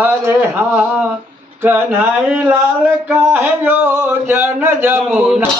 अरे हाँ कन्हई लाल का है जो जन जमुना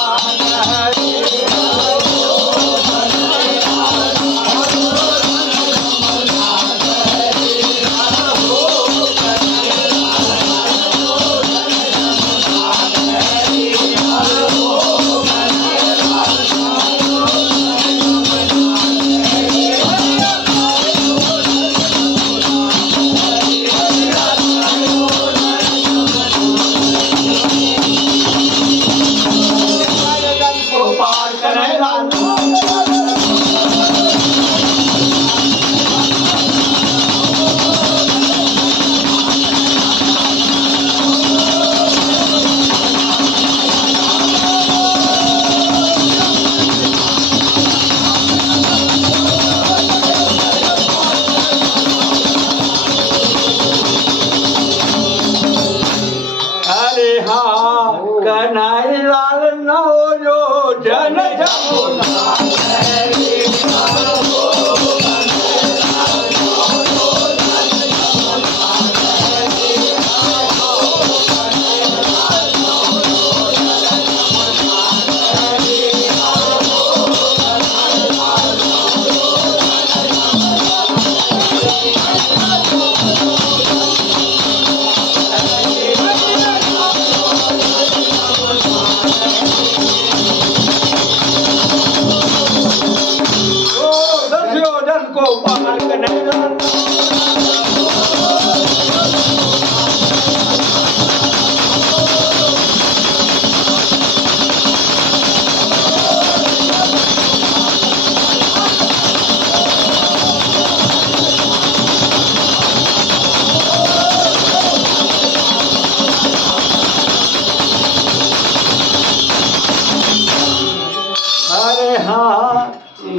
कन्हई लाल नो जो जन जमुना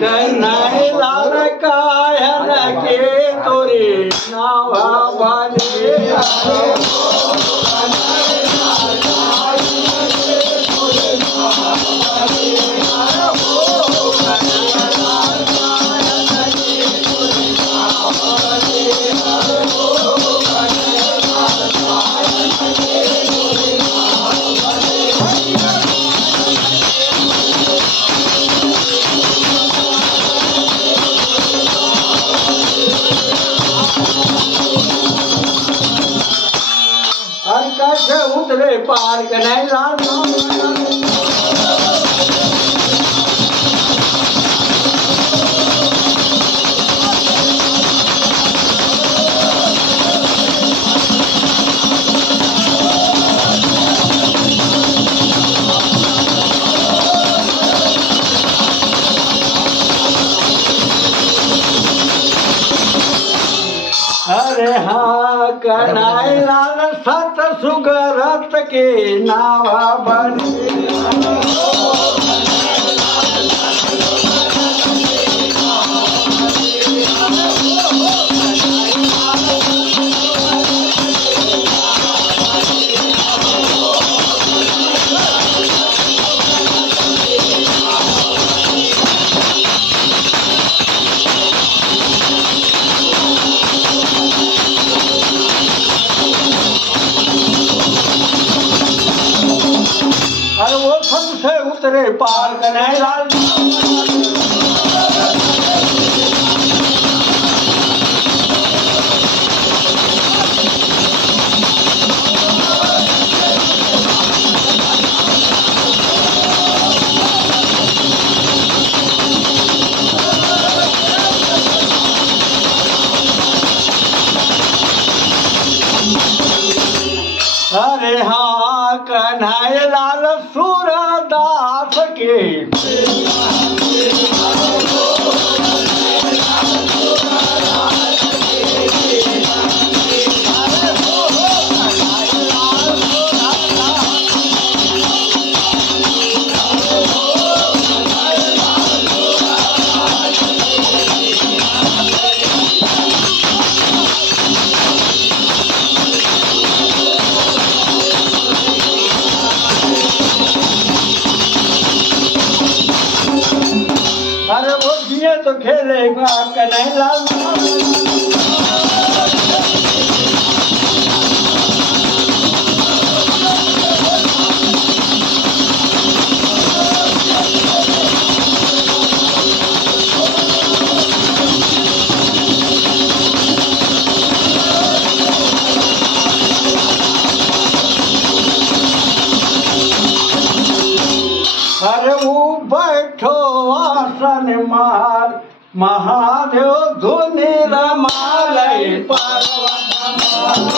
कन्हई लाल कायन के तोरे नावा बने कैसे उतरे पार कन्हई लाल अरे हाँ कन्हई लाल सत सुगरत के नावा बने वो सबसे उतरे पार कन्हई लाल अरे हाँ कन्हई लाल सूरदास के तो खेलेगा कन्हैयालाल। अरे वो बैठो आसन मार महादेव धुनी रमालय पर्वत।